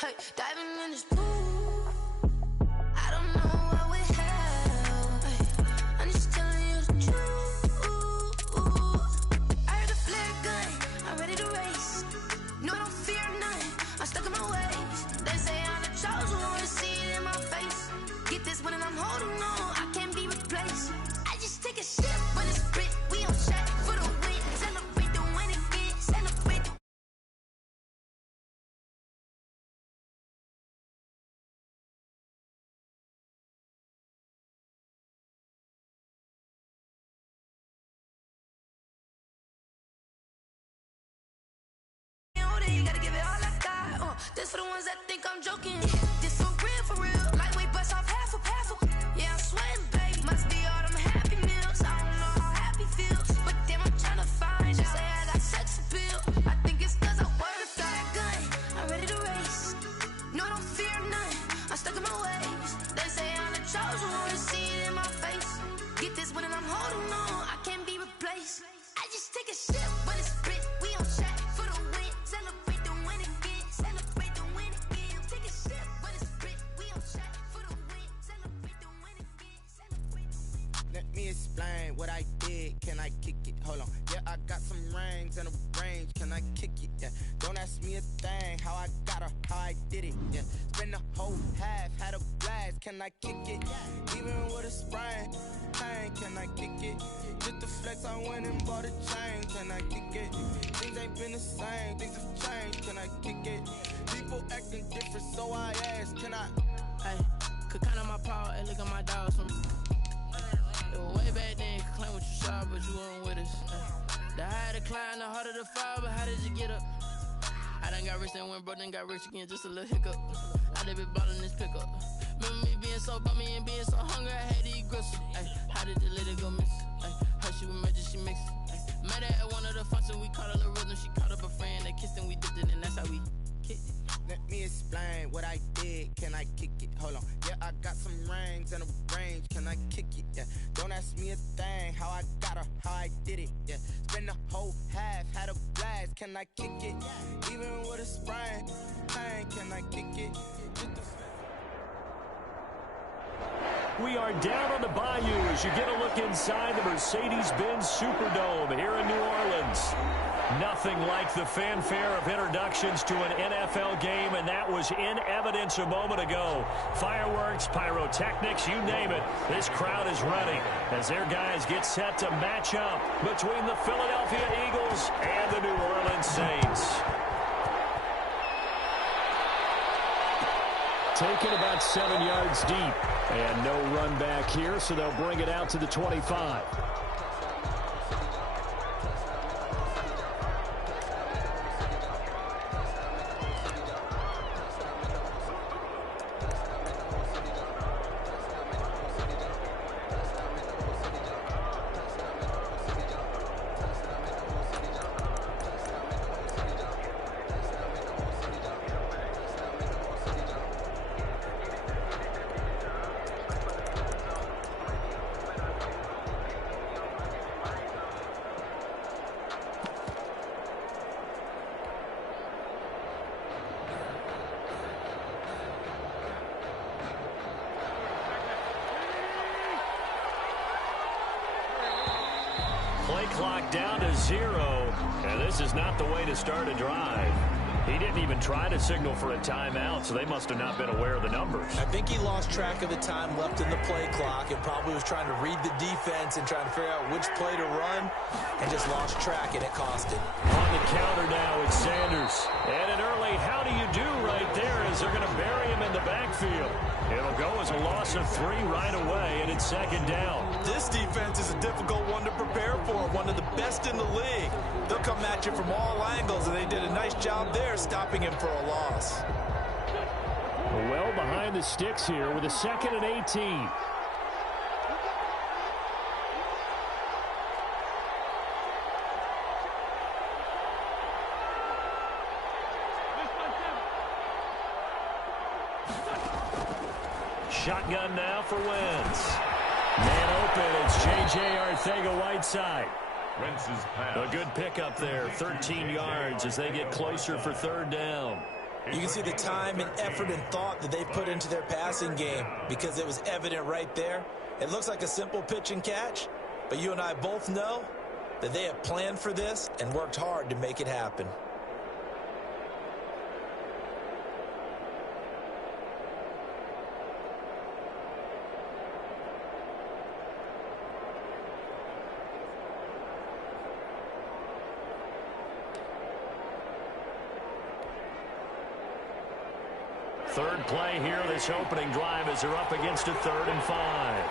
Hey, diving in this pool. I don't know what we have. Hey, I'm just telling you the truth. I heard the flare gun. I'm ready to race. No, I don't fear nothing. I'm stuck in my ways. They say I'm the chosen one. To see it in my face. Get this one and I'm holding on. I can't be replaced. I just take a sip when it's spit. We on track for the win. Celebrate the win again. Celebrate. You gotta give it all I got. This for the ones that think I'm joking. This for real. Lightweight bust off half a. Yeah, I'm sweating, babe. Must be all them happy meals. I don't know how happy feels, but damn, I'm trying to find you. Say I got sex appeal. I think it's cause I work a fire gun. I'm ready to race. No, I don't fear nothing. I'm stuck in my ways. They say I'm the chosen one. To see it in my face. Get this one and I'm holding on. I can't be replaced. I just take a sip when it's spit. We on track for the win. Celebrate the win again. Celebrate the win again. Take a sip when it's spit. We on track for the win. Celebrate the win again. Celebrate the win. Let me explain what I did. Can I kick it? Hold on. Yeah, I got some rings and a range. Can I kick it? Yeah. Don't ask me a thing. How I got her, how I did it. Yeah. Spend the whole half, had a blast. Can I kick it? Even with a sprain. Pain, can I kick it? Just the flex, I went and bought a chain. Can I kick it? Things ain't been the same. Things have changed. Can I kick it? People acting different, so I ask. Can I? Hey, could count on my power and look at my dogs from. It was way back then, could claim what you saw, but you weren't with us. The higher the climb, the harder the fall, but how did you get up? I done got rich, then went broke, then got rich again, just a little hiccup. I done been ballin' this pickup. Remember me being so bummy and being so hungry, I had to eat gristle. Ay, how did the lady go miss? Ay, how she was magic, she mixed. Met her at one of the functions, we caught a little rhythm, she caught up a friend, they kissed and we dipped it, and that's how we kicked it. Let me explain what I did. Can I kick it? Hold on. Yeah, I got some rings and a range. Can I kick it? Yeah. Don't ask me a thing. How I got her, how I did it. Yeah. Spend the whole half, had a blast. Can I kick it? Even with a sprain. Pain, can I kick it? We are down on the bayou as you get a look inside the Mercedes-Benz Superdome here in New Orleans. Nothing like the fanfare of introductions to an NFL game, and that was in evidence a moment ago. Fireworks, pyrotechnics, you name it. This crowd is ready as their guys get set to match up between the Philadelphia Eagles and the New Orleans Saints. Taken about 7 yards deep. And no run back here, so they'll bring it out to the 25. Play clock down to 0, and this is not the way to start a drive. He didn't even try to signal for a timeout, so they must have not been aware of the numbers. I think he lost track of the time left in the play clock and probably was trying to read the defense and trying to figure out which play to run and just lost track, and it cost him. On the counter now, it's Sanders. And an early how do you do right there as they're going to bury him in the backfield. It'll go as a loss of 3 right away, and it's second down. This defense is a difficult one to prepare for, one of the best in the league. They'll come at you from all angles, and they did a nice job there stopping him for a loss. Well behind the sticks here with a 2nd and 18. Shotgun now for Wentz. Man open, it's J.J. Arcega-Whiteside. A good pickup there, 13 yards as they get closer for 3rd down. You can see the time and effort and thought that they put into their passing game because it was evident right there. It looks like a simple pitch and catch, but you and I both know that they have planned for this and worked hard to make it happen. Third play here, this opening drive as they're up against a 3rd and 5.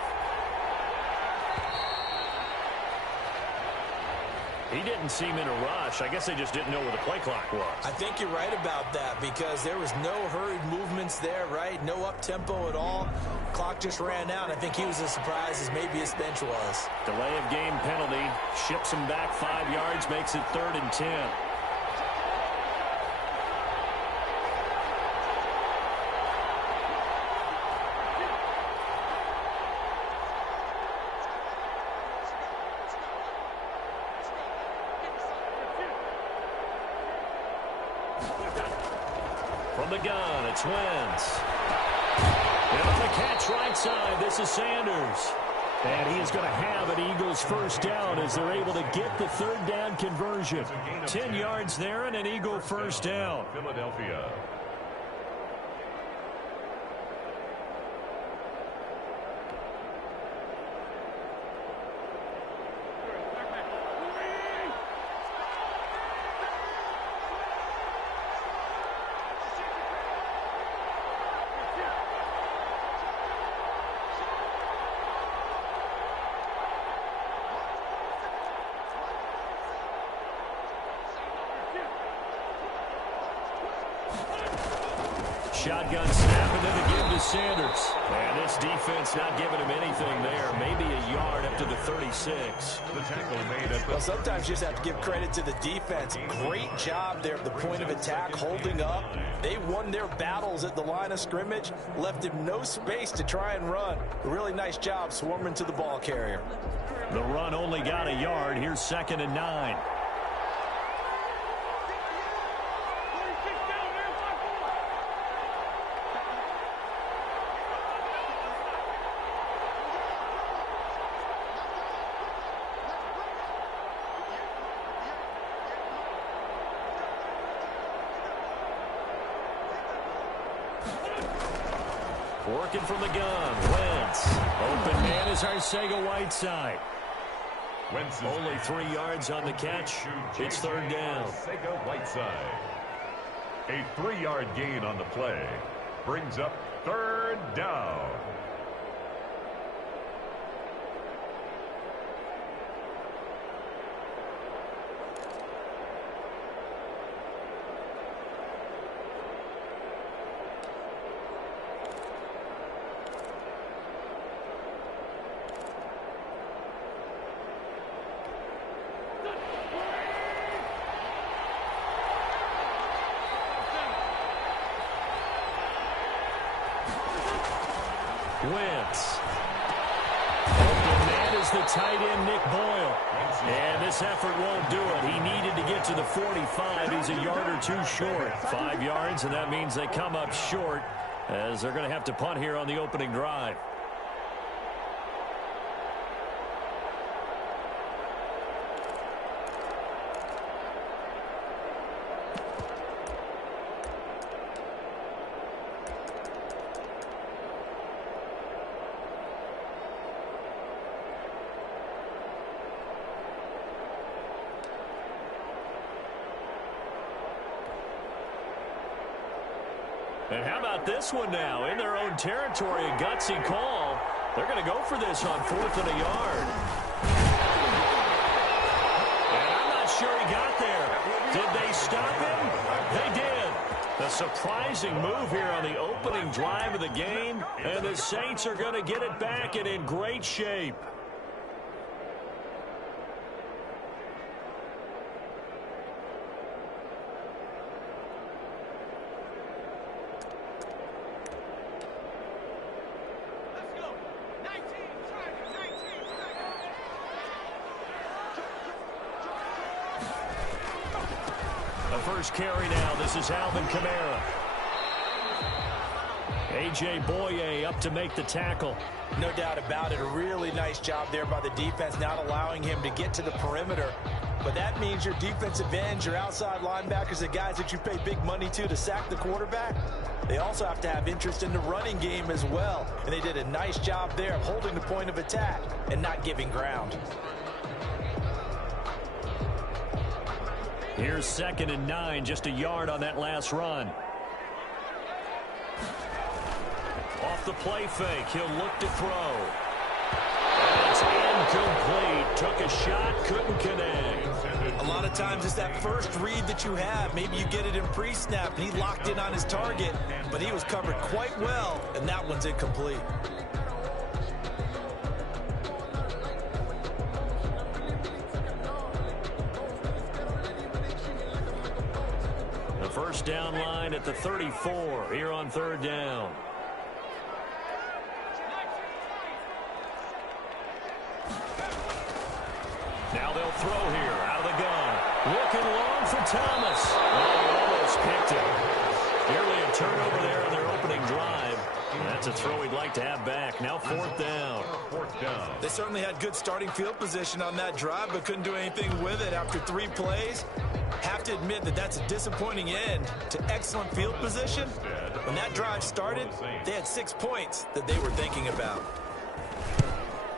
He didn't seem in a rush. I guess they just didn't know where the play clock was. I think you're right about that because there was no hurried movements there, right? No up-tempo at all. Clock just ran out. I think he was as surprised as maybe his bench was. Delay of game penalty. Ships him back 5 yards, makes it 3rd and 10. From the gun, it's Wentz. And on the catch right side, this is Sanders. And he is going to have an Eagles first down as they're able to get the 3rd down conversion. 10 yards there and an Eagle first down. Philadelphia. Shotgun snap and then a give to Sanders. And this defense not giving him anything there. Maybe a yard up to the 36. The tackle made at Well, sometimes you just have to give credit to the defense. Great job there at the point of attack, holding up. They won their battles at the line of scrimmage, left him no space to try and run. A really nice job swarming to the ball carrier. The run only got a yard. Here's 2nd and 9. Working from the gun, Wentz. Open man is Arcega-Whiteside. Wentz Only 3 yards on the catch. It's 3rd down. Arcega-Whiteside. A 3-yard gain on the play brings up 3rd down. Wentz. Open man is the tight end, Nick Boyle. And this effort won't do it. He needed to get to the 45. He's a yard or 2 short. 5 yards, and that means they come up short as they're going to have to punt here on the opening drive. And how about this one now? In their own territory, a gutsy call. They're going to go for this on 4th and a yard. And I'm not sure he got there. Did they stop him? They did. A surprising move here on the opening drive of the game. And the Saints are going to get it back and in great shape. First carry now. This is Alvin Kamara. A.J. Boye up to make the tackle. No doubt about it. A really nice job there by the defense, not allowing him to get to the perimeter. But that means your defensive ends, your outside linebackers, the guys that you pay big money to sack the quarterback, they also have to have interest in the running game as well. And they did a nice job there of holding the point of attack and not giving ground. Here's 2nd and 9, just a yard on that last run. Off the play fake, he'll look to throw. It's incomplete. Took a shot, couldn't connect. A lot of times it's that first read that you have. Maybe you get it in pre-snap, and he locked in on his target, but he was covered quite well, and that one's incomplete. The first down line at the 34 here on 3rd down. Now they'll throw here out of the gun. Looking long for Thomas. Oh, almost picked him. Nearly a turnover there on their opening drive. And that's a throw he'd like to have back. Now 4th down. 4th down. They certainly had good starting field position on that drive, but couldn't do anything with it after 3 plays. Have to admit that that's a disappointing end to excellent field position. When that drive started, they had 6 points that they were thinking about.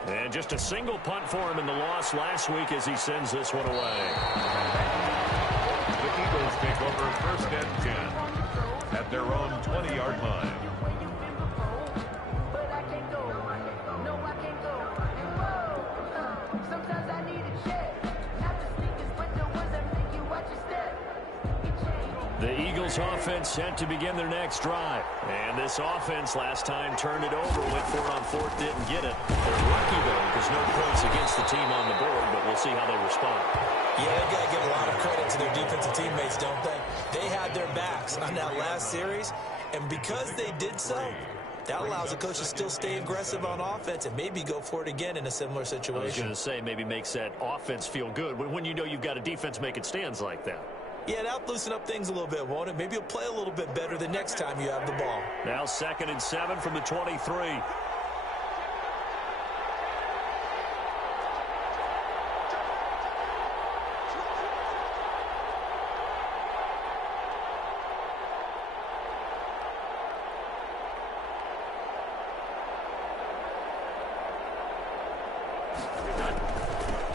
And just a single punt for him in the loss last week as he sends this one away. The Eagles take over 1st and 10 at their own 20-yard line. The Eagles offense set to begin their next drive. And this offense last time turned it over, went for it on 4th, didn't get it. They're lucky, though, because no points against the team on the board, but we'll see how they respond. Yeah, they've got to give a lot of credit to their defensive teammates, don't they? They had their backs on that last series, and because they did so, that allows the coach to still stay aggressive on offense and maybe go for it again in a similar situation. I was going to say maybe makes that offense feel good when you know you've got a defense making stands like that. Yeah, that'll loosen up things a little bit, won't it? Maybe you'll play a little bit better the next time you have the ball. Now 2nd and 7 from the 23.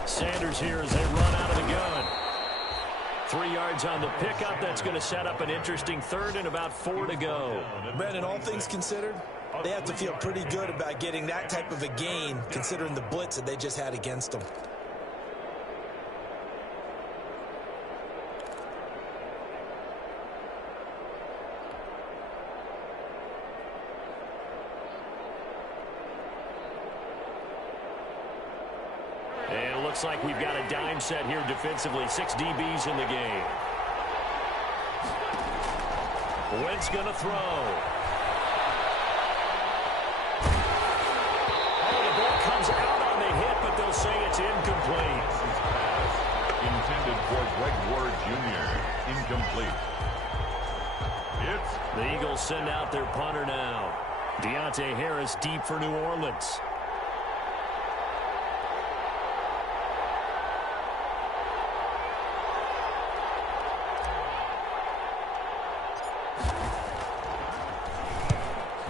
Sanders here as they run out of the gun. 3 yards on the pickup. That's going to set up an interesting 3rd and about 4 to go. Brandon, all things considered, they have to feel pretty good about getting that type of a gain considering the blitz that they just had against them. And it looks like we've got a dime set here defensively. 6 DBs in the game. Wentz going to throw. Oh, the ball comes out on the hit, but they'll say it's incomplete. Intended for Greg Ward Jr. Incomplete. The Eagles send out their punter now. Deontay Harris deep for New Orleans.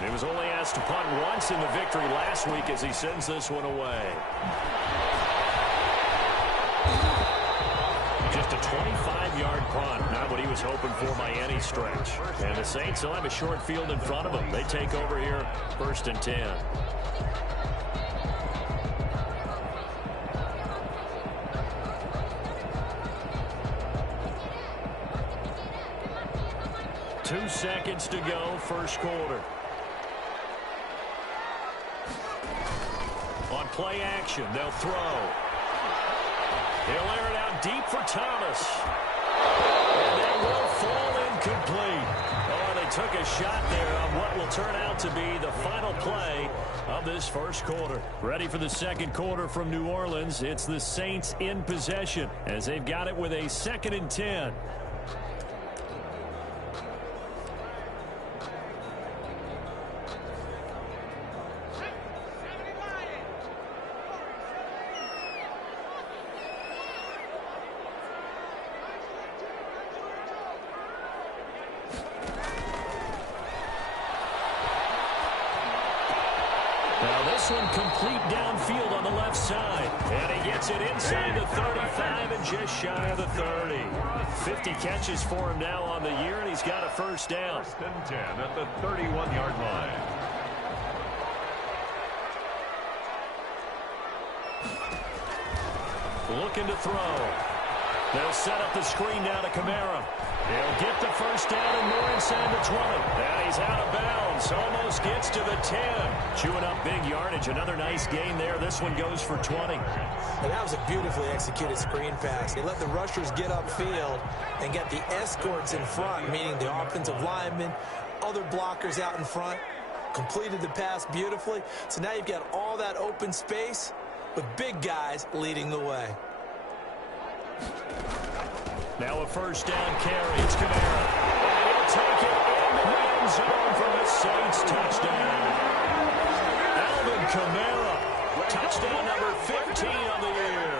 He was only asked to punt once in the victory last week as he sends this one away. Just a 25-yard punt. Not what he was hoping for by any stretch. And the Saints will have a short field in front of them. They take over here 1st and 10. Two seconds to go, first quarter. On play action, they'll throw. He'll air it out deep for Thomas. And that will fall incomplete. Oh, they took a shot there on what will turn out to be the final play of this first quarter. Ready for the second quarter from New Orleans. It's the Saints in possession as they've got it with a 2nd and 10. This one complete downfield on the left side. And he gets it inside the 35 and just shy of the 30. 50 catches for him now on the year, and he's got a first down. First and 10 at the 31-yard line. Looking to throw. They'll set up the screen now to Kamara. He'll get the first down and more inside the 20. And he's out of bounds. Almost gets to the 10. Chewing up big yardage. Another nice gain there. This one goes for 20. And that was a beautifully executed screen pass. They let the rushers get upfield and get the escorts in front, meaning the offensive linemen, other blockers out in front. Completed the pass beautifully. So now you've got all that open space with big guys leading the way. Now a first down carry. It's Kamara. And he'll take it into the end zone for the Saints touchdown. Alvin Kamara, touchdown number 15 on the year,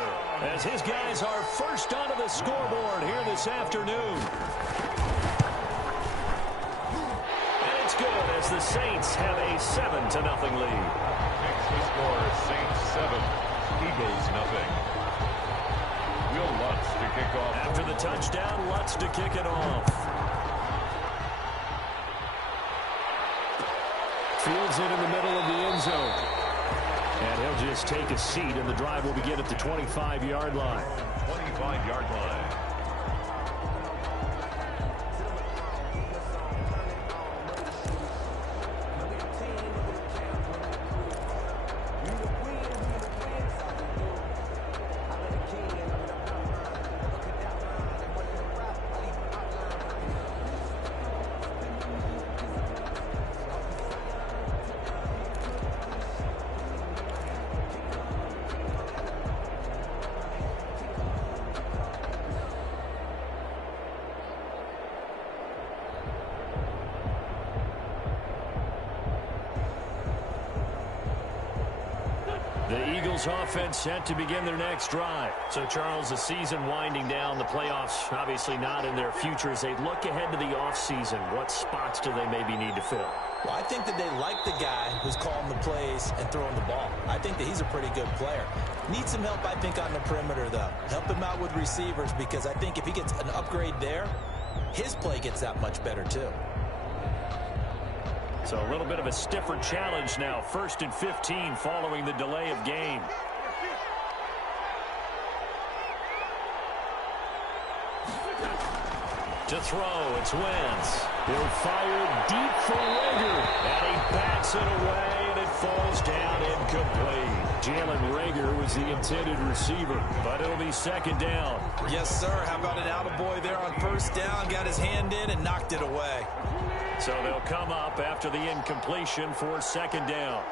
as his guys are first onto the scoreboard here this afternoon. And it's good as the Saints have a 7-0 lead. Makes the score Saints 7, Eagles nothing. Will Lutz to kick off. After the touchdown, Lutz to kick it off. Fields it in the middle of the end zone. And he'll just take a seat, and the drive will begin at the 25-yard line. 25-yard line. The Eagles offense set to begin their next drive. So, Charles, the season winding down, the playoffs obviously not in their future. As they look ahead to the offseason, what spots do they maybe need to fill? Well, I think that they like the guy who's calling the plays and throwing the ball. I think that he's a pretty good player. Needs some help, I think, on the perimeter, though. Help him out with receivers, because I think if he gets an upgrade there, his play gets that much better, too. So a little bit of a stiffer challenge now. 1st and 15 following the delay of game. To throw, it's Wentz. He'll fire deep for Rager. And he bats it away, and it falls down incomplete. Jalen Rager was the intended receiver, but it'll be 2nd down. Yes, sir. How about an attaboy there on 1st down? Got his hand in and knocked it away. So they'll come up after the incompletion for 2nd down.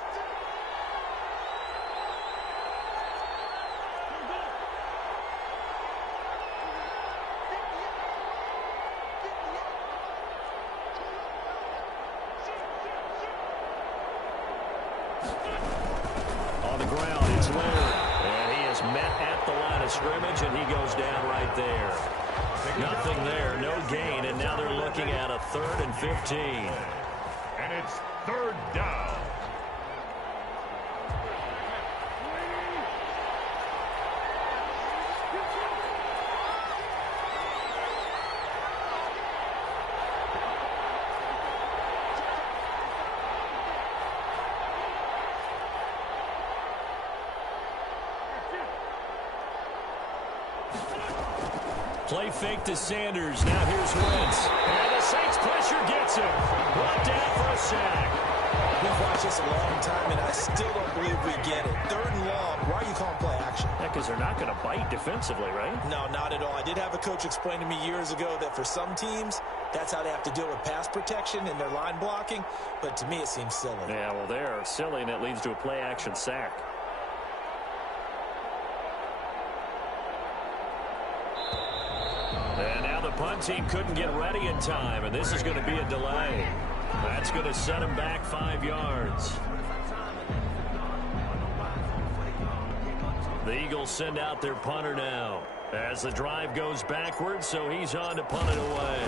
On the ground, it's Leonard. And he is met at the line of scrimmage, and he goes down right there. Nothing there, no gain, and now they're looking at a 3rd and 15. And it's 3rd down. Play fake to Sanders. Now here's Wentz. And the Saints pressure gets him. Brought down for a sack. We've watched this a long time, and I still don't believe we get it. 3rd and long. Why are you calling play action? Yeah, because they're not going to bite defensively, right? No, not at all. I did have a coach explain to me years ago that for some teams, that's how they have to deal with pass protection and their line blocking. But to me, it seems silly. Yeah, well, they're silly, and it leads to a play action sack. And now the punt team couldn't get ready in time, and this is going to be a delay. That's going to set him back 5 yards. The Eagles send out their punter now as the drive goes backwards, so he's on to punt it away.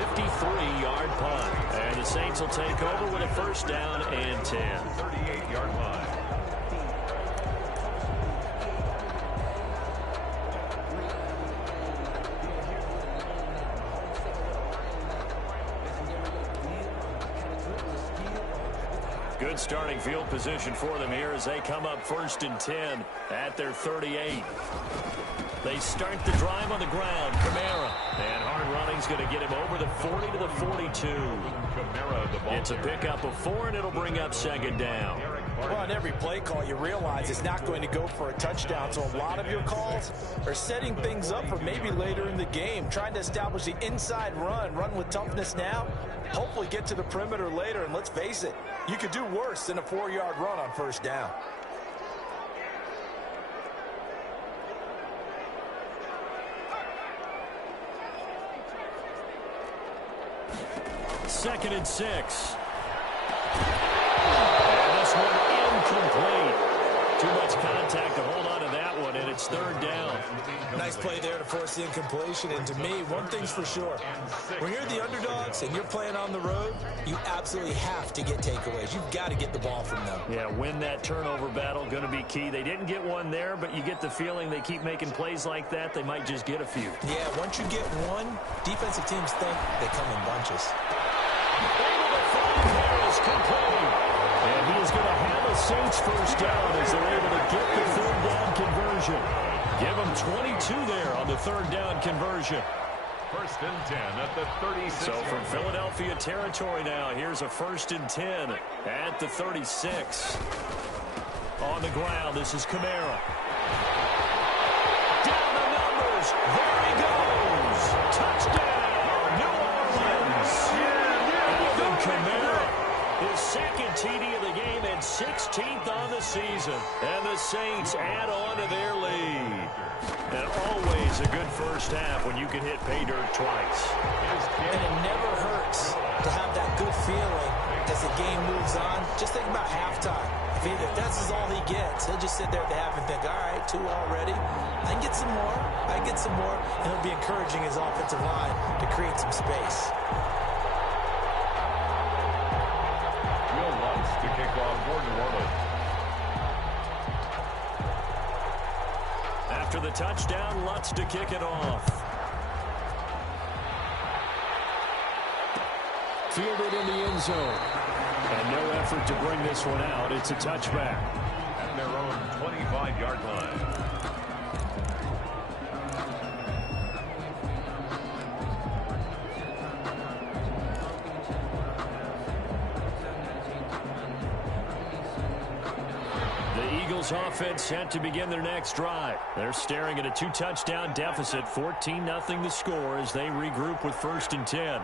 53-yard punt. And the Saints will take over with a first down and 10. 38-yard line. Good starting field position for them here as they come up first and 10 at their 38. They start the drive on the ground. Kamara. And hard running's going to get him over the 40 to the 42. It's a pickup of 4, and it'll bring up second down. Well, on every play call, you realize it's not going to go for a touchdown. So a lot of your calls are setting things up for maybe later in the game, trying to establish the inside run with toughness now, hopefully get to the perimeter later. And let's face it, you could do worse than a 4-yard run on first down. Second and 6. And this one incomplete. Too much contact to hold on to that one, and it's third down. Nice play there to force the incompletion. And to me, one thing's for sure. When you're the underdogs and you're playing on the road, you absolutely have to get takeaways. You've got to get the ball from them. Yeah, win that turnover battle, going to be key. They didn't get one there, but you get the feeling they keep making plays like that, they might just get a few. Yeah, once you get one, defensive teams think they come in bunches. Able to find Harris, complete. And he is going to have a Saints first down as they're able to get the third down conversion. Give them 22 there on the third down conversion. First and 10 at the 36. So from Philadelphia territory now, here's a first and 10 at the 36. On the ground, this is Kamara. Down the numbers. There he goes. Touchdown, New Orleans. Alvin Kamara, his second TD of the game and 16th on the season. And the Saints add on to their lead. And always a good first half when you can hit pay dirt twice. And it never hurts to have that good feeling as the game moves on. Just think about halftime. If that's all he gets, he'll just sit there at the half and think, all right, 2 already. I can get some more. I can get some more. And he'll be encouraging his offensive line to create some space. Will Lutz to kick off for New Orleans. After the touchdown, Lutz to kick it off. Fielded in the end zone. And no effort to bring this one out. It's a touchback. At their own 25-yard line. Offense set to begin their next drive. They're staring at a 2-touchdown deficit, 14-0 the score as they regroup with first and 10.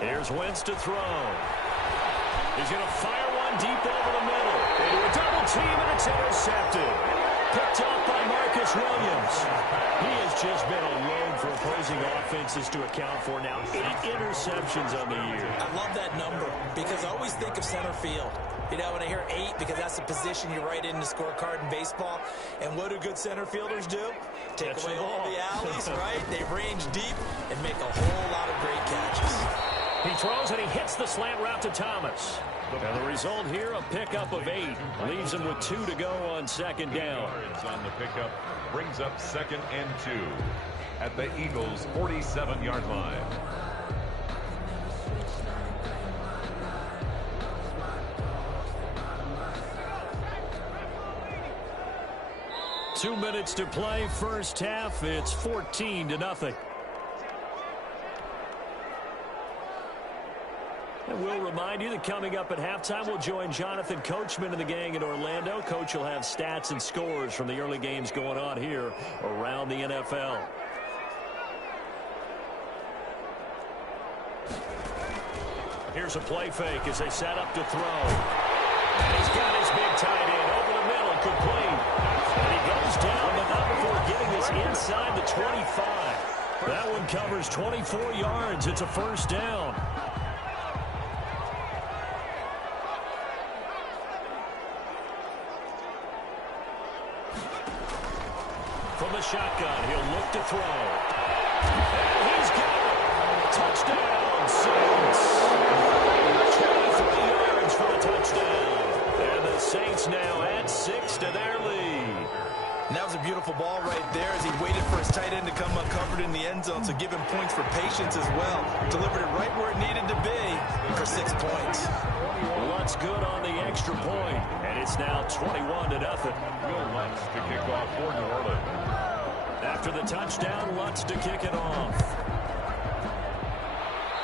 Here's Wentz to throw. He's going to fire one deep over the middle. Into a double team, and it's intercepted. Picked off by Marcus Williams. He has just been a load for opposing offenses to account for now. 8 interceptions on the year. I love that number because I always think of center field. You know, when I hear 8, because that's the position you write in the scorecard in baseball. And what do good center fielders do? Take away all the alleys, right? They range deep and make a whole lot of great catches. He throws and he hits the slant route to Thomas. And the result here, a pickup of 8. Leaves him with 2 to go on second down. On the pickup brings up second and 2 at the Eagles' 47-yard line. Two minutes to play, first half. It's 14-0. And we'll remind you that coming up at halftime, we'll join Jonathan Coachman and the gang in Orlando. Coach will have stats and scores from the early games going on here around the NFL. Here's a play fake as they set up to throw. And he's got his big tight end over the middle, complete. And he goes down, but not before getting this inside the 25. That one recovers 24 yards. It's a first down. From the shotgun, he'll look to throw. And he's got it. Touchdown, Saints. 23 yards for the touchdown. And the Saints now add 6 to their lead. And that was a beautiful ball right there as he waited for his tight end to come uncovered in the end zone, so give him points for patience as well. Delivered it right where it needed to be for 6 points. Lutz good on the extra point, and it's now 21-0. Will Lutz to kick off for New Orleans. After the touchdown, Lutz to kick it off.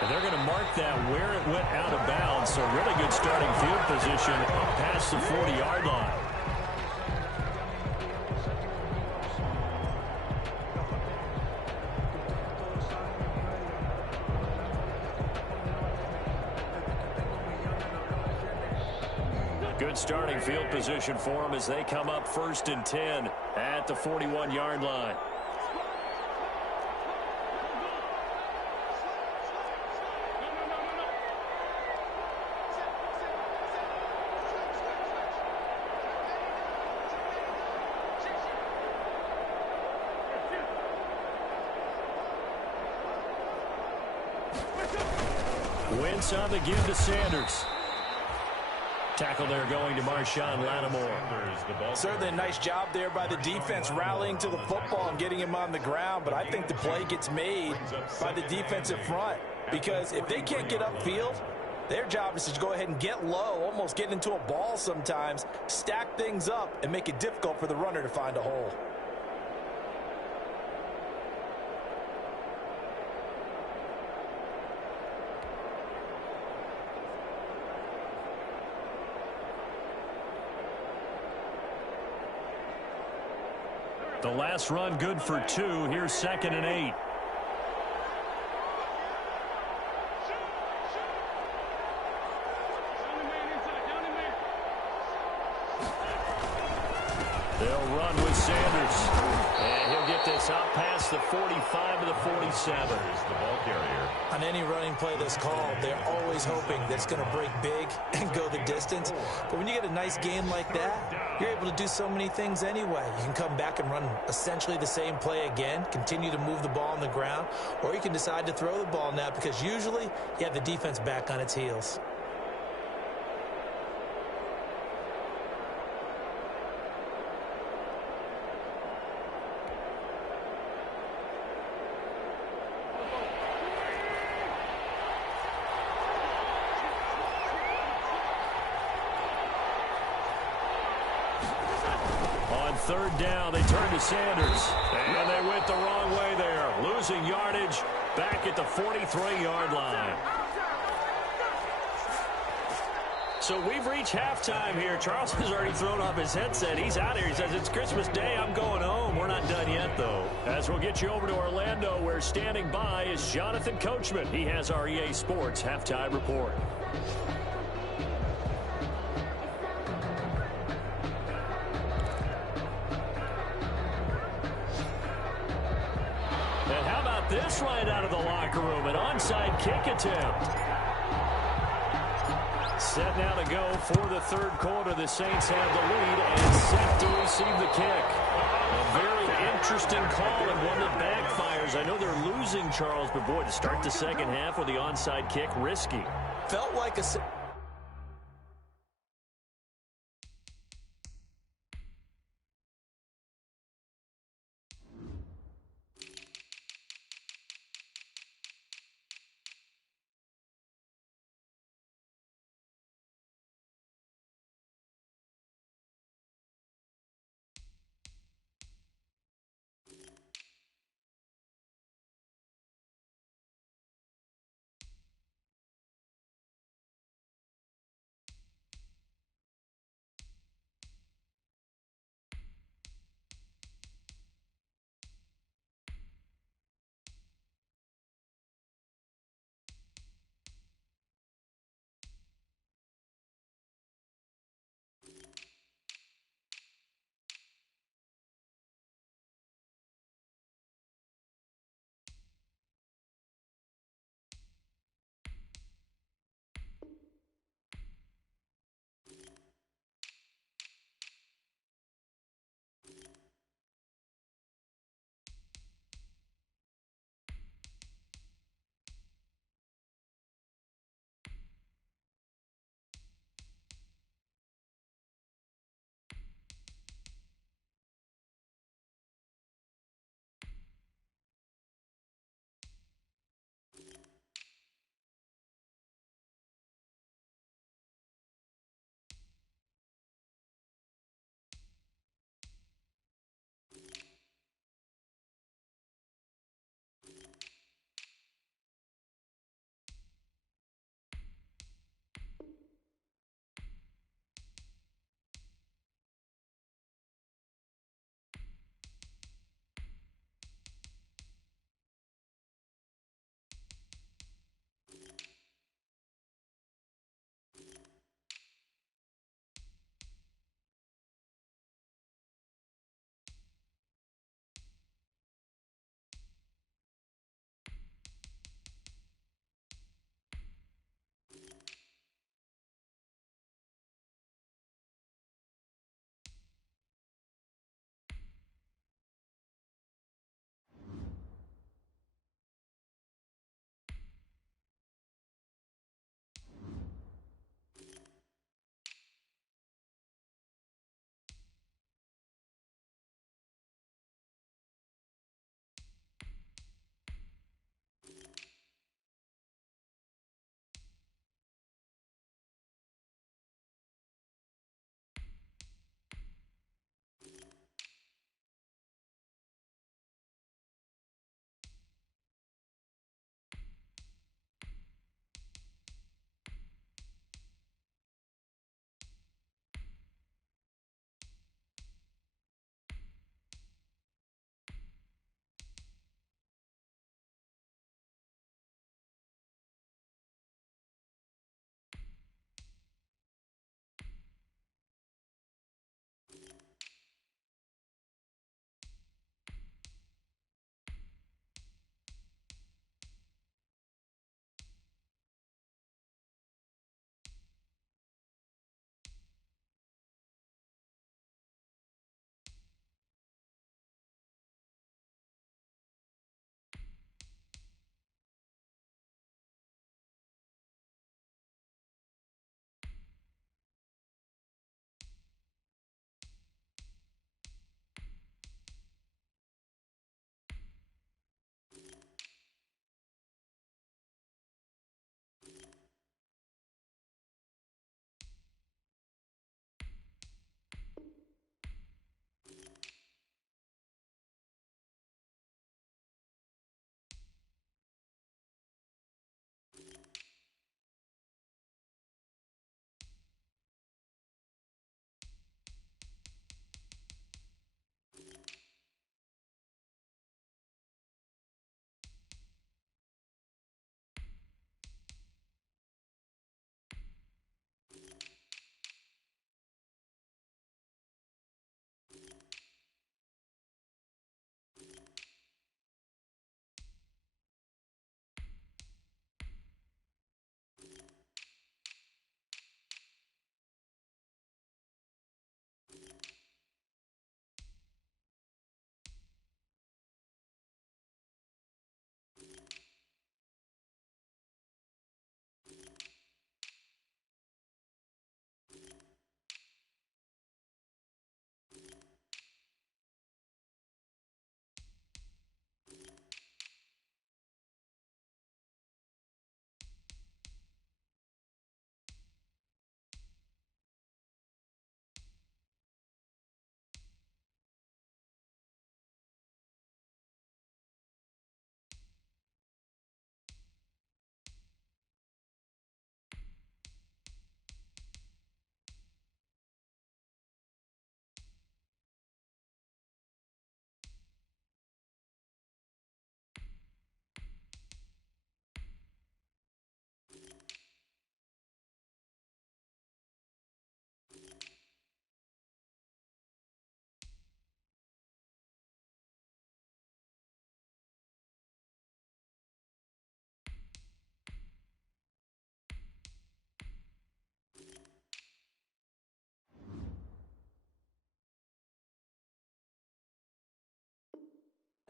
And they're going to mark that where it went out of bounds, so really good starting field position past the 40-yard line. Good starting field position for them as they come up 1st and 10 at the 41-yard line. Wentz on the give to Sanders. Tackle there going to Marshawn Lattimore. Certainly a nice job there by the defense rallying to the football and getting him on the ground, but I think the play gets made by the defensive front because if they can't get upfield, their job is to go ahead and get low, almost get into a ball sometimes, stack things up, and make it difficult for the runner to find a hole. The last run good for 2. Here's 2nd and 8. They'll run with Sanders. And he'll get this out past the 45 to the 47. The ball carrier. On any running play that's called, they're always hoping that it's going to break big and go the distance. But when you get a nice game like that, you're able to do so many things anyway. You can come back and run essentially the same play again, continue to move the ball on the ground, or you can decide to throw the ball now because usually you have the defense back on its heels. Third down, they turn to Sanders. And they went the wrong way there. Losing yardage back at the 43-yard line. So we've reached halftime here. Charles has already thrown off his headset. He's out here. He says, it's Christmas Day. I'm going home. We're not done yet, though. As we'll get you over to Orlando, where standing by is Jonathan Coachman. He has our EA Sports halftime report. This right out of the locker room, an onside kick attempt. Set now to go for the 3rd quarter. The Saints have the lead and set to receive the kick. A very interesting call and one that backfires. I know they're losing, Charles, but boy, to start the second half with the onside kick, risky. Felt like a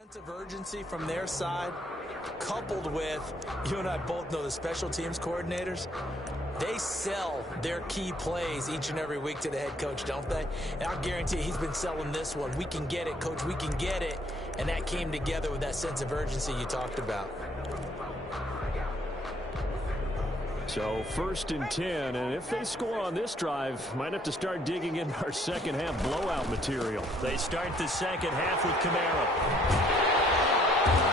sense of urgency from their side, coupled with, you and I both know the special teams coordinators, they sell their key plays each and every week to the head coach, don't they? And I guarantee you he's been selling this one. We can get it, coach, we can get it. And that came together with that sense of urgency you talked about. So 1st and 10, and if they score on this drive, might have to start digging in our second half blowout material. They start the second half with Kamara.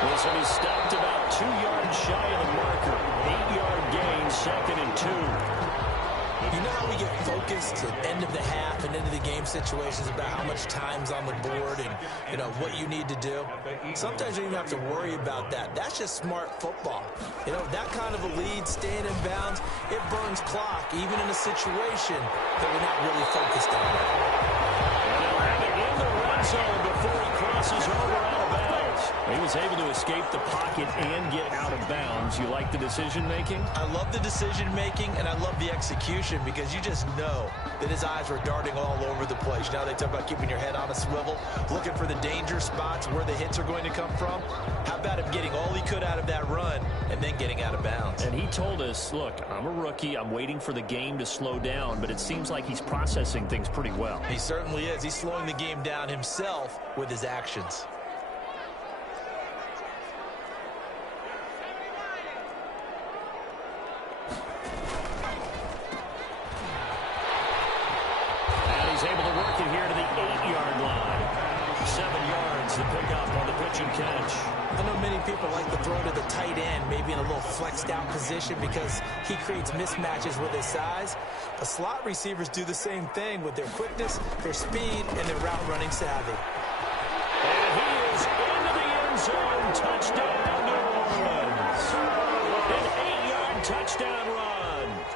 Wilson is stopped about 2 yards shy of the marker. 8-yard gain, 2nd and 2. You know how we get focused at end of the half and into the game situations about how much time's on the board and, you know, what you need to do? Sometimes you don't even have to worry about that. That's just smart football. You know, that kind of a lead, staying in bounds, it burns clock, even in a situation that we're not really focused on. And they'll have it in the red zone before he crosses over out of bounds. He was able to escape the pocket and get out of bounds. You like the decision-making? I love the decision-making, and I love the execution because you just know that his eyes were darting all over the place. Now they talk about keeping your head on a swivel, looking for the danger spots where the hits are going to come from. How about him getting all he could out of that run and then getting out of bounds? And he told us, look, I'm a rookie. I'm waiting for the game to slow down, but it seems like he's processing things pretty well. He certainly is. He's slowing the game down himself with his actions. Able to work it here to the 8-yard line. 7 yards to pick up on the pitch and catch. I know many people like to throw to the tight end, maybe in a little flexed out position because he creates mismatches with his size. But slot receivers do the same thing with their quickness, their speed, and their route running savvy. And he is into the end zone. Touchdown, New Orleans. An 8-yard touchdown run.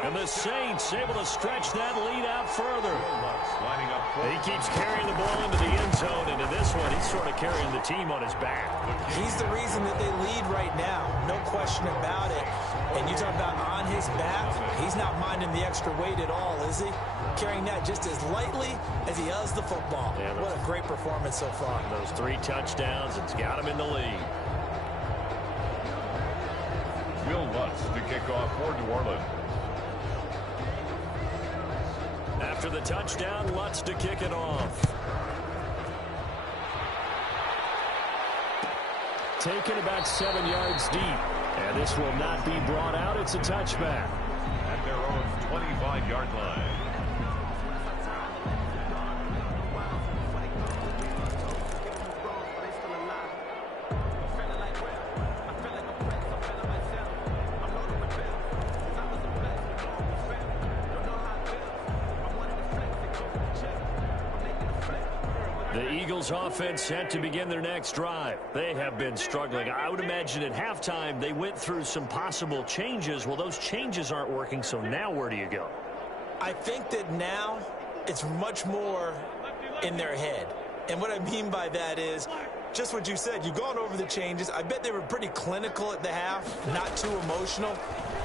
And the Saints able to stretch that lead out further. He keeps carrying the ball into the end zone, and in this one, he's sort of carrying the team on his back. He's the reason that they lead right now, no question about it. And you talk about on his back, he's not minding the extra weight at all, is he? Carrying that just as lightly as he does the football. Yeah, what a great performance so far. Those 3 touchdowns, it's got him in the lead. Will Lutz to kick off for New Orleans. After the touchdown, Lutz to kick it off. Taken about 7 yards deep. And this will not be brought out. It's a touchback. At their own 25-yard line. The Eagles offense set to begin their next drive. They have been struggling. I would imagine at halftime they went through some possible changes. Well, those changes aren't working, so now where do you go? I think that now it's much more in their head. And what I mean by that is just what you said. You've gone over the changes. I bet they were pretty clinical at the half, not too emotional.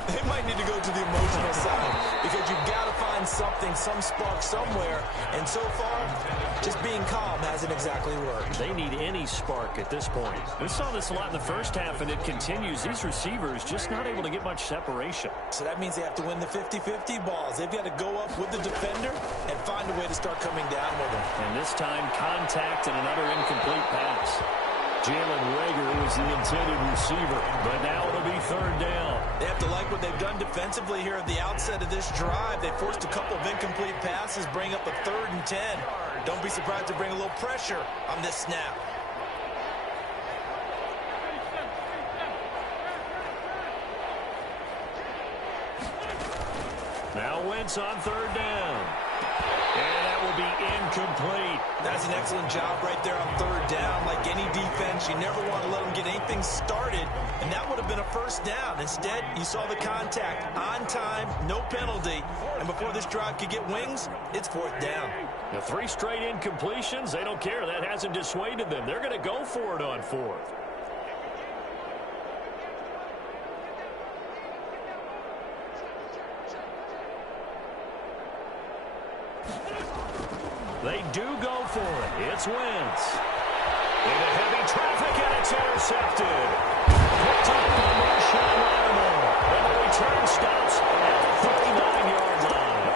They might need to go to the emotional side because you've got to find something, some spark somewhere. And so far, just being calm hasn't exactly worked. They need any spark at this point. We saw this a lot in the first half, and it continues. These receivers just not able to get much separation. So that means they have to win the 50-50 balls. They've got to go up with the defender and find a way to start coming down with him. And this time, contact and another incomplete pass. Jalen Reagor was the intended receiver, but now it'll be 3rd down. They have to like what they've done defensively here at the outset of this drive. They forced a couple of incomplete passes, bring up a 3rd and 10. Don't be surprised to bring a little pressure on this snap. Now Wentz on 3rd down. And that will be incomplete. That's an excellent job right there on 3rd down. Like any defense, you never want to let them get anything started, and that would have been a 1st down. Instead, you saw the contact on time, no penalty, and before this drive could get wings, it's 4th down. The 3 straight incompletions, they don't care. That hasn't dissuaded them. They're going to go for it on 4th. They do go for it. It's Wentz. Into heavy traffic, and it's intercepted. Picked up by Marshawn Lattimore. And the return stops at the 39-yard line.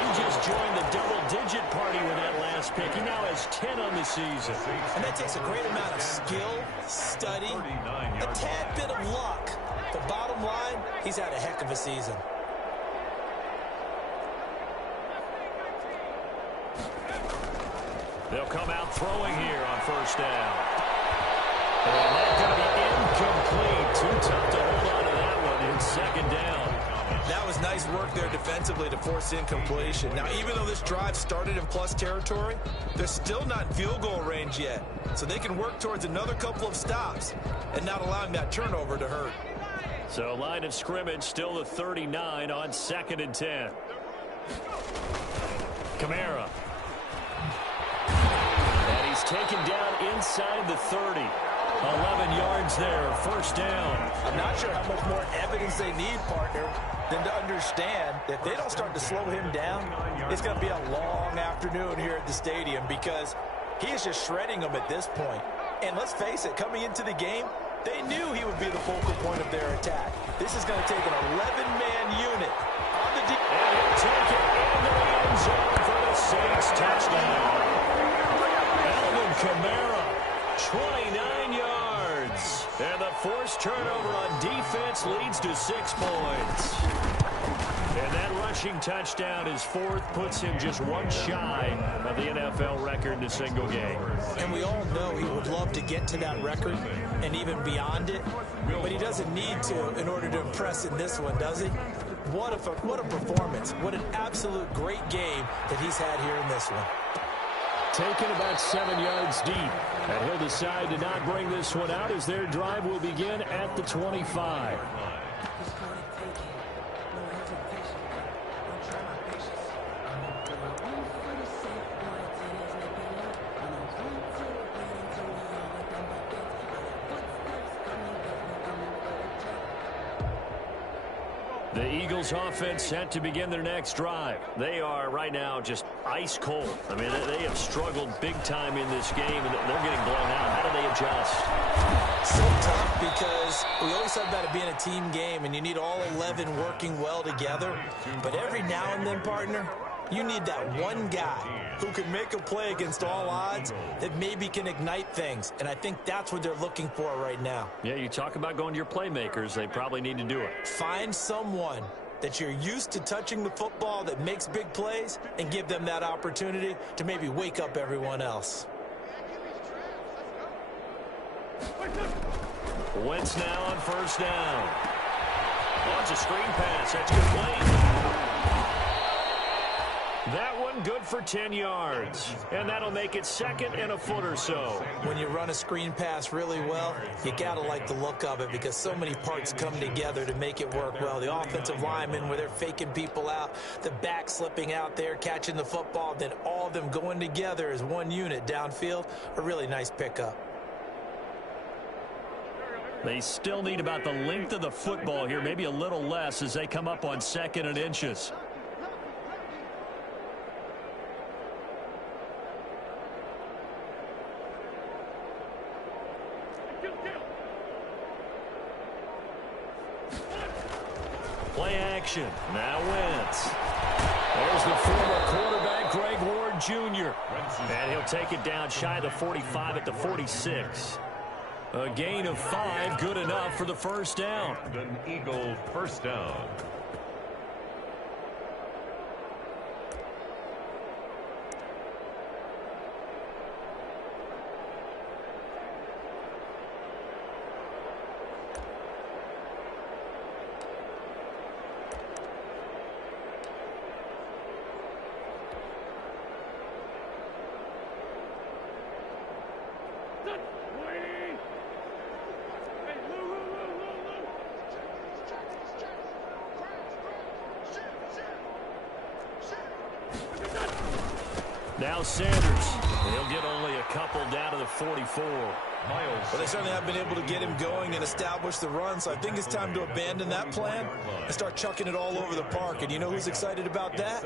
He just joined the double-digit party with that last pick. He now has 10 on the season. And that takes a great amount of skill, study, a tad bit of luck. But bottom line, he's had a heck of a season. They'll come out throwing here on first down. And that's going to be incomplete. Too tough to hold on to that one in second down. That was nice work there defensively to force incompletion. Now, even though this drive started in plus territory, they're still not in field goal range yet. So they can work towards another couple of stops and not allowing that turnover to hurt. So line of scrimmage still the 39 on 2nd and 10. Kamara. And he's taken down inside the 30. 11 yards there, first down. I'm not sure how much more evidence they need, partner, than to understand that if they don't start to slow him down, it's going to be a long afternoon here at the stadium because he is just shredding them at this point. And let's face it, coming into the game, they knew he would be the focal point of their attack. This is going to take an 11-man unit on the deep. And he'll take it into the end zone for the Saints touchdown. Alvin Kamara, 29 yards. And the forced turnover on defense leads to 6 points. And that rushing touchdown, his 4th, puts him just one shy of the NFL record in a single game. And we all know he would love to get to that record and even beyond it, but he doesn't need to in order to impress in this one, does he? What a performance. What an absolute great game that he's had here in this one. Taken about 7 yards deep, and he'll decide to not bring this one out as their drive will begin at the 25. The Eagles offense set to begin their next drive. They are right now just ice cold. I mean, they have struggled big time in this game, and they're getting blown out. How do they adjust? So tough because we always talk about it being a team game, and you need all 11 working well together. But every now and then, partner, you need that one guy who can make a play against all odds that maybe can ignite things. And I think that's what they're looking for right now. Yeah, you talk about going to your playmakers. They probably need to do it. Find someone that you're used to touching the football that makes big plays and give them that opportunity to maybe wake up everyone else. Wentz now on first down. Launch a screen pass. That's complete. That one good for 10 yards. And that'll make it 2nd and a foot or so. When you run a screen pass really well, you got to like the look of it because so many parts come together to make it work well. The offensive linemen, where they're faking people out, the back slipping out there, catching the football, then all of them going together as one unit downfield. A really nice pickup. They still need about the length of the football here, maybe a little less as they come up on 2nd and inches. Play action. Now Wentz. There's the former quarterback, Greg Ward Jr. And he'll take it down shy of the 45 at the 46. A gain of 5, good enough for the first down. An Eagle first down. Now Sanders. He'll get only a couple down to the 44. Well, they certainly have been able to get him going and establish the run, so I think it's time to abandon that plan and start chucking it all over the park. And you know who's excited about that?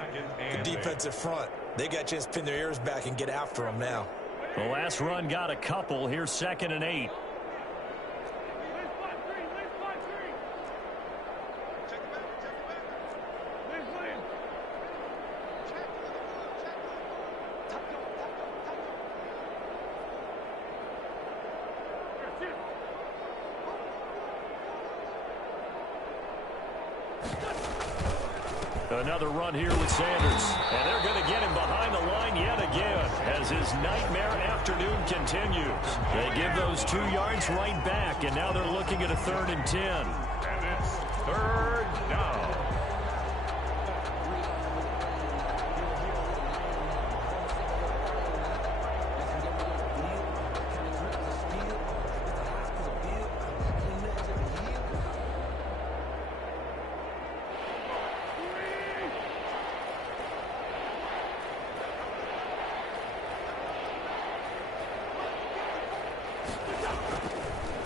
The defensive front. They got a chance to pin their ears back and get after him now. The last run got a couple. Here's 2nd and 8. Another run here with Sanders. And they're going to get him behind the line yet again as his nightmare afternoon continues. They give those 2 yards right back, and now they're looking at a 3rd and 10. And it's 3rd down.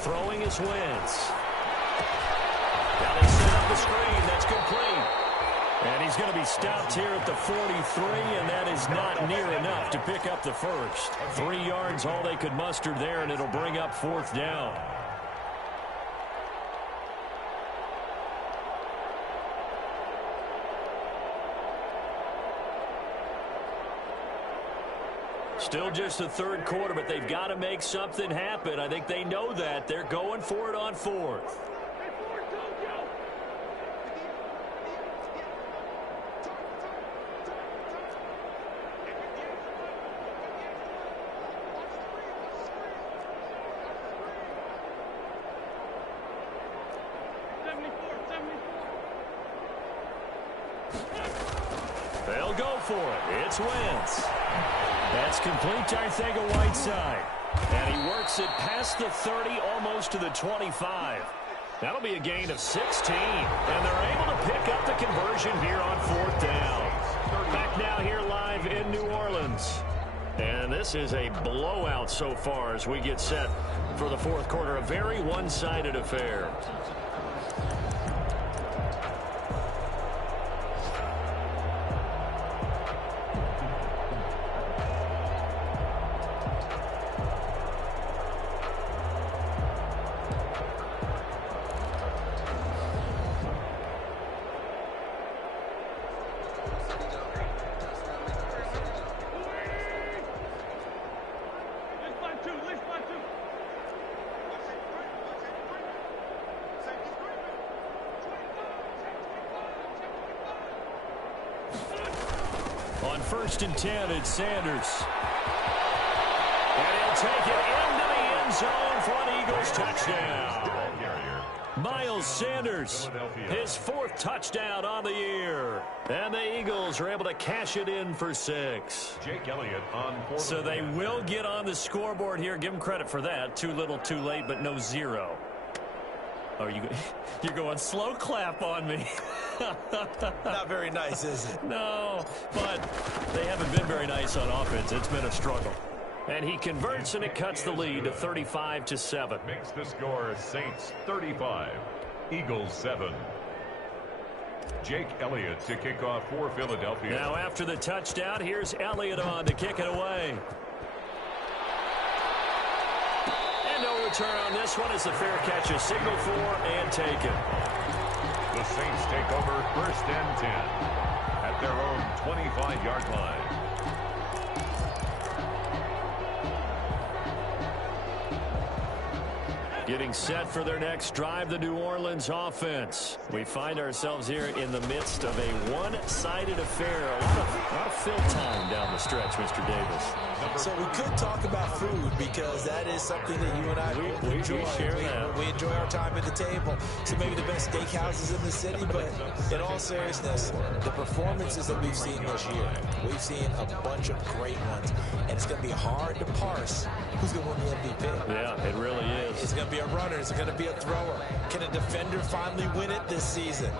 Throwing is Wentz. Now they set up the screen. That's complete. And he's going to be stopped here at the 43, and that is not near enough to pick up the first. 3 yards, all they could muster there, and it'll bring up 4th down. Still just the 3rd quarter, but they've got to make something happen. I think they know that. They're going for it on 4th. They'll go for it. It's Wentz. That's complete to Arcega-Whiteside. And he works it past the 30, almost to the 25. That'll be a gain of 16. And they're able to pick up the conversion here on 4th down. Back now here live in New Orleans. And this is a blowout so far as we get set for the 4th quarter. A very one-sided affair. On 1st and 10, it's Sanders. And he'll take it into the end zone for an Eagles touchdown. Miles Sanders, his 4th touchdown on the year. And the Eagles are able to cash it in for 6. Jake Elliott on 4th. So they will get on the scoreboard here. Give them credit for that. Too little, too late, but no 0. Oh, you're going slow clap on me. Not very nice, is it? No, but they haven't been very nice on offense. It's been a struggle. And he converts, and it cuts the lead to 35-7. Makes the score Saints 35, Eagles 7. Jake Elliott to kick off for Philadelphia. Now after the touchdown, here's Elliott on to kick it away. And no return on this one as the fair catch is signaled for and taken. The Saints take over 1st and 10 at their own 25-yard line. Getting set for their next drive, the New Orleans offense. We find ourselves here in the midst of a one-sided affair. A lot of fill time down the stretch, Mr. Davis. So we could talk about food because that is something that you and I enjoy. We share that. We enjoy our time at the table. So maybe the best steakhouses in the city, but in all seriousness, the performances that we've seen this year, we've seen a bunch of great ones, and it's going to be hard to parse who's going to win the MVP. Yeah, it really is. Is it going to be a runner? Is it going to be a thrower? Can a defender finally win it this season?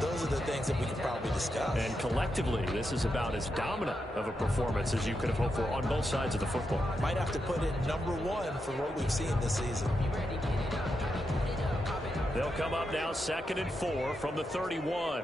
Those are the things that we could probably discuss. And collectively, this is about as dominant of a performance as you could have hoped for on both sides of the football. Might have to put it number 1 for what we've seen this season. They'll come up now 2nd and 4 from the 31.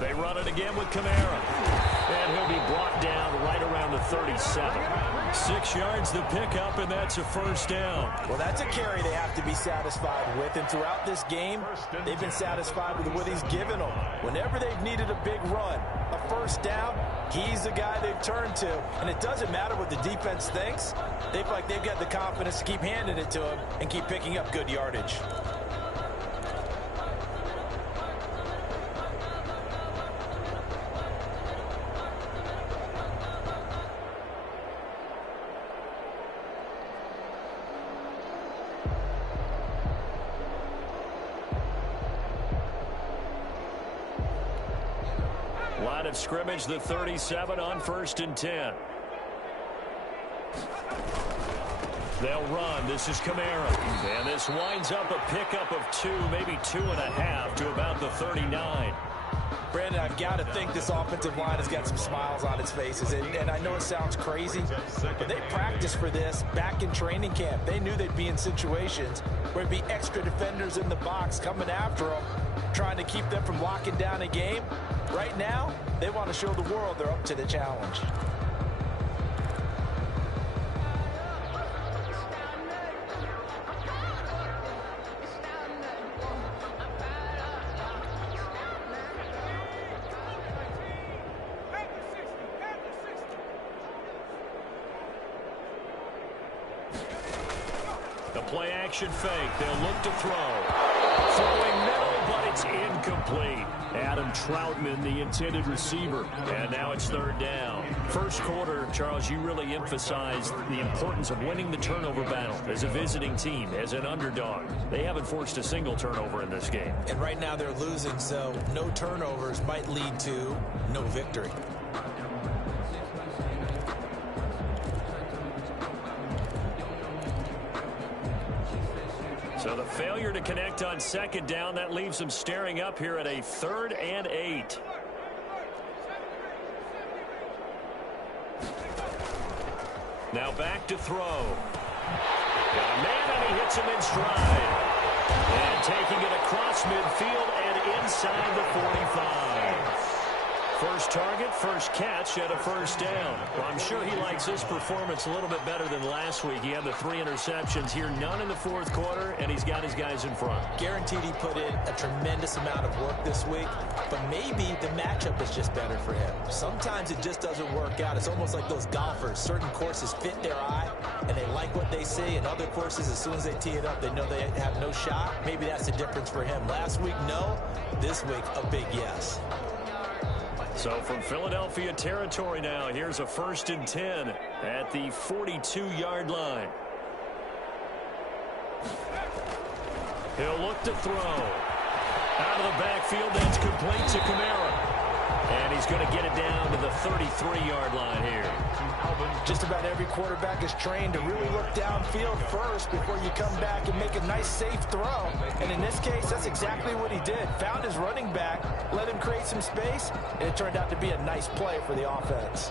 They run it again with Kamara. And he'll be brought down right around the 37. 6 yards the pickup, and that's a first down. Well, that's a carry they have to be satisfied with. And throughout this game, they've been satisfied with what he's given them. Whenever they've needed a big run, a first down, he's the guy they've turned to. And it doesn't matter what the defense thinks. They feel like they've got the confidence to keep handing it to him and keep picking up good yardage. Line of scrimmage, the 37 on 1st and 10. They'll run. This is Kamara. And this winds up a pickup of 2, maybe 2.5 to about the 39. Brandon, I've got to think this offensive line has got some smiles on its faces. And I know it sounds crazy, but they practiced for this back in training camp. They knew they'd be in situations where there'd be extra defenders in the box coming after them, trying to keep them from locking down a game. Right now, they want to show the world they're up to the challenge. The play action fake. They'll look to throw. Throwing middle, but it's incomplete. Adam Troutman, the intended receiver. And now it's 3rd down. First quarter, Charles, you really emphasized the importance of winning the turnover battle as a visiting team, as an underdog. They haven't forced a single turnover in this game. And right now they're losing, so no turnovers might lead to no victory. So the failure to connect on 2nd down, that leaves them staring up here at a 3rd and 8. Now back to throw. Got a man, and he hits him in stride. And taking it across midfield and inside the 45. First target, first catch, and a first down. Well, I'm sure he likes this performance a little bit better than last week. He had the 3 interceptions here, none in the 4th quarter, and he's got his guys in front. Guaranteed he put in a tremendous amount of work this week, but maybe the matchup is just better for him. Sometimes it just doesn't work out. It's almost like those golfers. Certain courses fit their eye, and they like what they see, and other courses, as soon as they tee it up, they know they have no shot. Maybe that's the difference for him. Last week, no. This week, a big yes. So from Philadelphia territory now, here's a 1st and 10 at the 42-yard line. He'll look to throw. Out of the backfield, that's complete to Kamara. And he's going to get it down to the 33-yard line here. Just about every quarterback is trained to really look downfield first before you come back and make a nice, safe throw. And in this case, that's exactly what he did. Found his running back, let him create some space, and it turned out to be a nice play for the offense.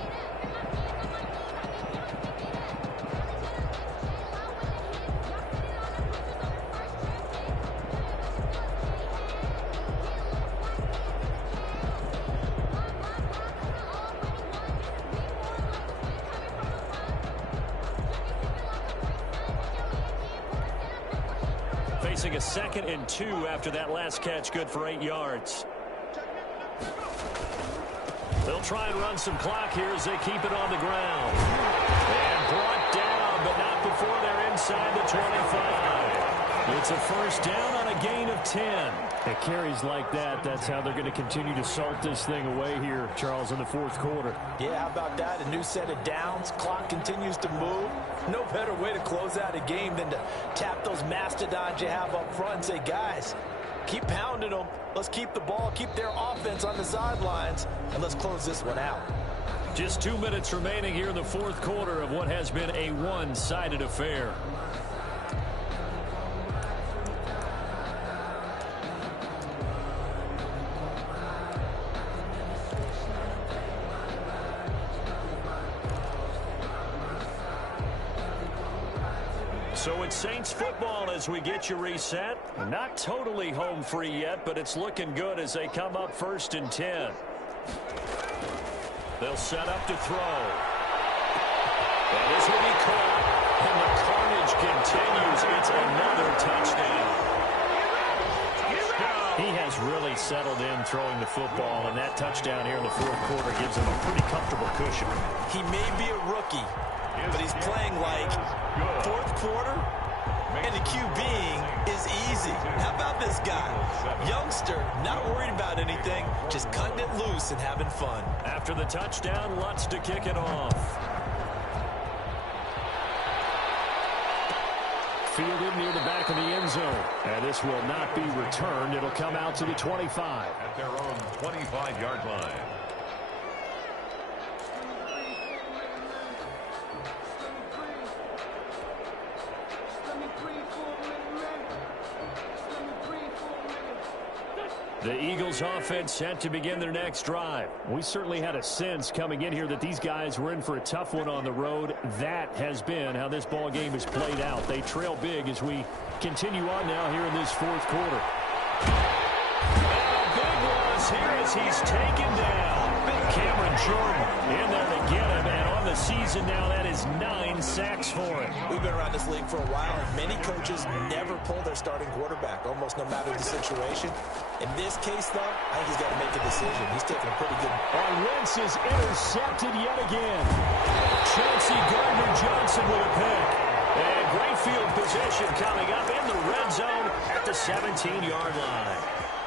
Facing a 2nd and 2 after that last catch, good for 8 yards. They'll try and run some clock here as they keep it on the ground. And brought down, but not before they're inside the 25. It's a first down on a gain of 10. At carries like that, that's how they're going to continue to salt this thing away here, Charles, in the 4th quarter. Yeah, how about that? A new set of downs. Clock continues to move. No better way to close out a game than to tap those mastodons you have up front and say, guys, keep pounding them. Let's keep the ball, keep their offense on the sidelines, and let's close this one out. Just 2 minutes remaining here in the 4th quarter of what has been a one-sided affair. So it's Saints football as we get you reset. Not totally home free yet, but it's looking good as they come up 1st and 10. They'll set up to throw. And this will be caught. And the carnage continues. It's another touchdown. He has really settled in throwing the football, and that touchdown here in the fourth quarter gives him a pretty comfortable cushion. He may be a rookie, but he's playing like fourth quarter, and the QBing is easy. How about this guy? Youngster, not worried about anything, just cutting it loose and having fun. After the touchdown, Lutz to kick it off. Fielded near the back of the end zone. And this will not be returned. It'll come out to the 25. At their own 25-yard line. The Eagles offense set to begin their next drive. We certainly had a sense coming in here that these guys were in for a tough one on the road. That has been how this ball game has played out. They trail big as we continue on now here in this fourth quarter. And a big loss here as he's taken down. Cameron Jordan in there to get him, and on the season now, that is 9 sacks for him. We've been around this league for a while, and many coaches never pull their starting quarterback, almost no matter the situation. In this case, though, I think he's got to make a decision. He's taking a pretty good... And Wentz is intercepted yet again. Chauncey Gardner-Johnson with a pick. And great field position coming up in the red zone at the 17-yard line.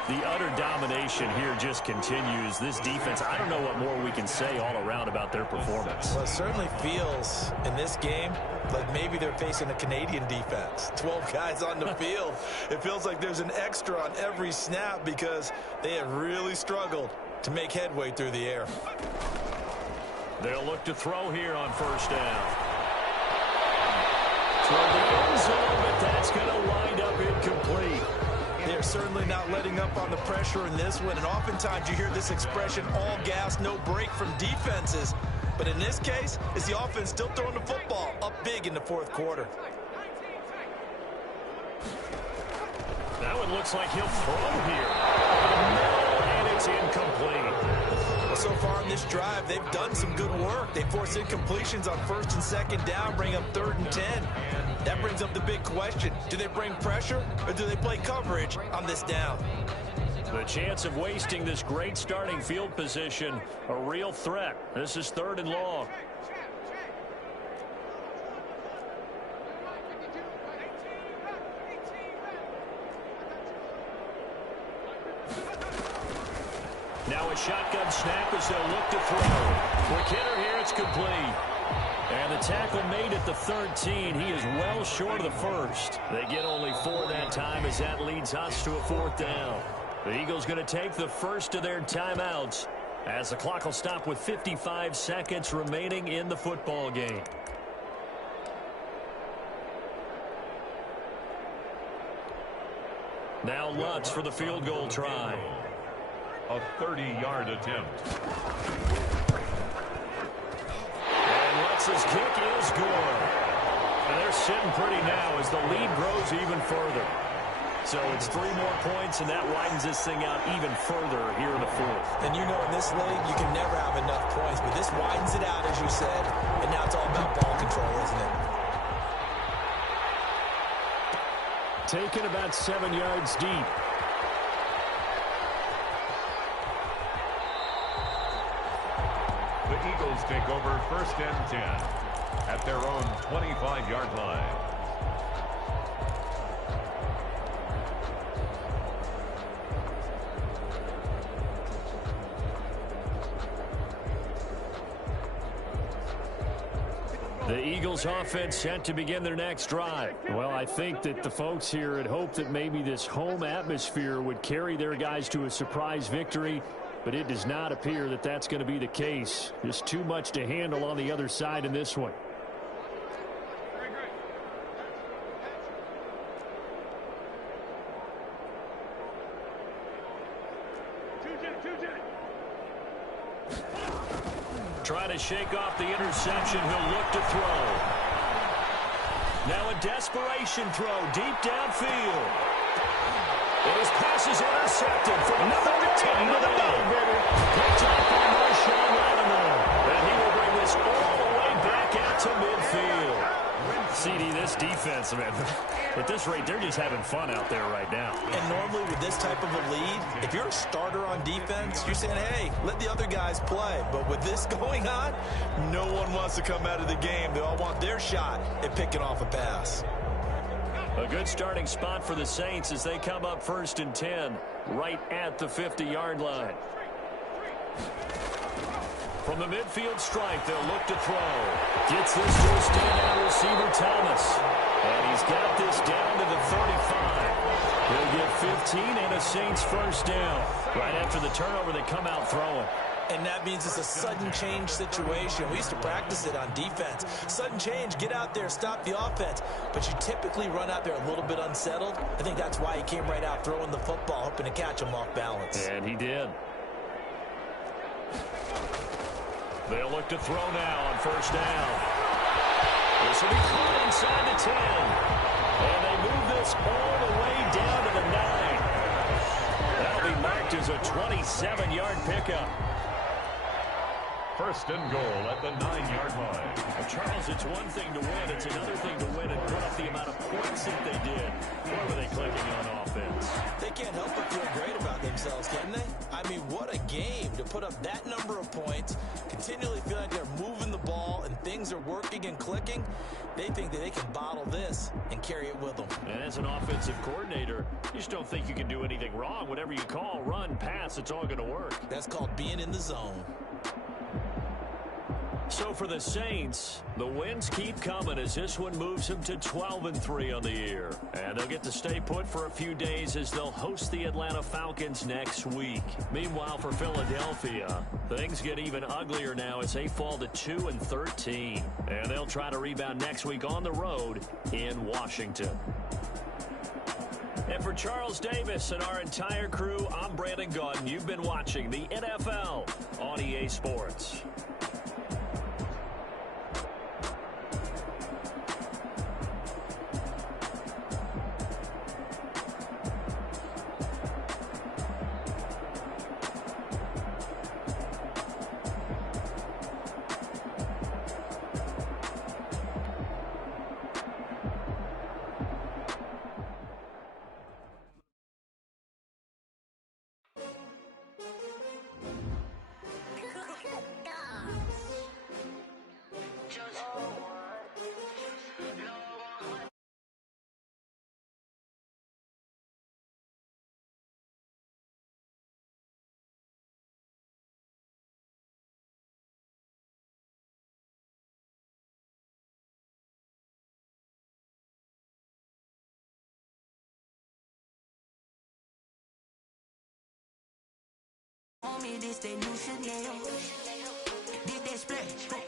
The utter domination here just continues. This defense, I don't know what more we can say all around about their performance. Well, it certainly feels in this game like maybe they're facing a Canadian defense. 12 guys on the field. It feels like there's an extra on every snap because they have really struggled to make headway through the air. They'll look to throw here on first down. Throw the end zone, but that's going to wind up incomplete. They're certainly not letting up on the pressure in this one, and oftentimes you hear this expression, all gas, no break from defenses. But in this case, it's the offense still throwing the football up big in the fourth quarter. That one looks like he'll throw here. No, and it's incomplete. Well, so far in this drive, they've done some good work. They force incompletions on first and second down, bring up 3rd and 10. That brings up the big question. Do they bring pressure or do they play coverage on this down? The chance of wasting this great starting field position, a real threat. This is 3rd and long. Now a shotgun snap as they'll look to throw. Quick hitter here, it's complete. And the tackle made at the 13. He is well short of the first. They get only 4 that time as that leads us to a 4th down. The Eagles going to take the first of their timeouts as the clock will stop with 55 seconds remaining in the football game. Now Lutz for the field goal try. A 30-yard attempt. Lutz's kick is good. And they're sitting pretty now as the lead grows even further. So it's 3 more points, and that widens this thing out even further here in the fourth. And you know in this league, you can never have enough points, but this widens it out, as you said, and now it's all about ball control, isn't it? Taken about 7 yards deep. The Eagles take over 1st and 10 at their own 25-yard line. The Eagles offense set to begin their next drive. Well, I think that the folks here had hoped that maybe this home atmosphere would carry their guys to a surprise victory, but it does not appear that that's going to be the case. Just too much to handle on the other side in this one. Trying to shake off the interception. He'll look to throw. Now a desperation throw deep downfield. And his pass is intercepted from number 10 to the middle. Picked up by Marshawn Lattimore. CD, this defense, man, at this rate, they're just having fun out there right now. And normally with this type of a lead, if you're a starter on defense, you're saying, hey, let the other guys play. But with this going on, no one wants to come out of the game. They all want their shot at picking off a pass. A good starting spot for the Saints as they come up 1st and 10, right at the 50-yard line. From the midfield stripe, they'll look to throw. Gets this to a standout receiver, Thomas. And he's got this down to the 35. He'll get 15 and a Saints first down. Right after the turnover, they come out throwing. And that means it's a sudden change situation. We used to practice it on defense. Sudden change, get out there, stop the offense. But you typically run out there a little bit unsettled. I think that's why he came right out throwing the football, hoping to catch him off balance. And he did. They'll look to throw now on 1st down. This will be caught inside the 10. And they move this all the way down to the 9. That'll be marked as a 27-yard pickup. 1st and goal at the 9-yard line. Well, Charles, it's one thing to win. It's another thing to win and put up the amount of points that they did. Boy, were they clicking on offense. They can't help but feel great about themselves, can they? I mean, what a game to put up that number of points, continually feel like they're moving the ball and things are working and clicking. They think that they can bottle this and carry it with them. And as an offensive coordinator, you just don't think you can do anything wrong. Whatever you call, run, pass, it's all going to work. That's called being in the zone. So for the Saints, the wins keep coming as this one moves them to 12-3 on the year. And they'll get to stay put for a few days as they'll host the Atlanta Falcons next week. Meanwhile, for Philadelphia, things get even uglier now as they fall to 2-13. And they'll try to rebound next week on the road in Washington. And for Charles Davis and our entire crew, I'm Brandon Gaudin. You've been watching the NFL on EA Sports. Homie, this they new Chanel. Did they split?